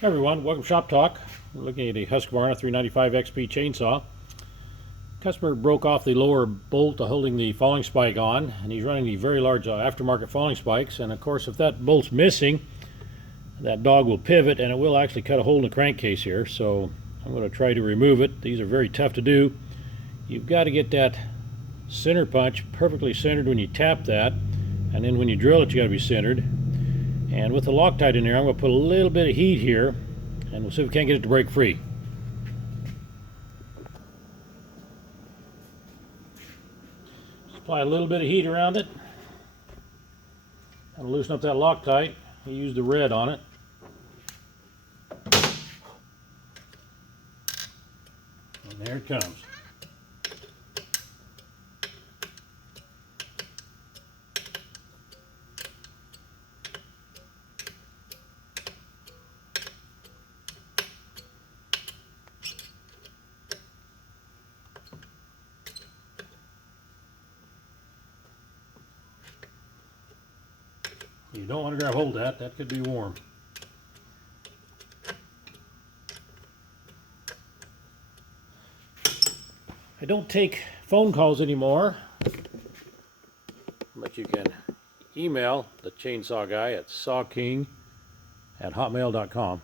Hey everyone, welcome to Shop Talk. We're looking at a Husqvarna 395 XP chainsaw. Customer broke off the lower bolt holding the falling spike on, and he's running the very large aftermarket falling spikes. And of course, if that bolt's missing, that dog will pivot and it will actually cut a hole in the crankcase here. So I'm going to try to remove it. These are very tough to do. You've got to get that center punch perfectly centered when you tap that, and then when you drill it, you got to be centered. And with the Loctite in there, I'm going to put a little bit of heat here, and we'll see if we can't get it to break free. Apply a little bit of heat around it, and loosen up that Loctite. I use the red on it. And there it comes. You don't want to grab hold of that, that could be warm. I don't take phone calls anymore, but you can email the chainsaw guy at sawking@hotmail.com.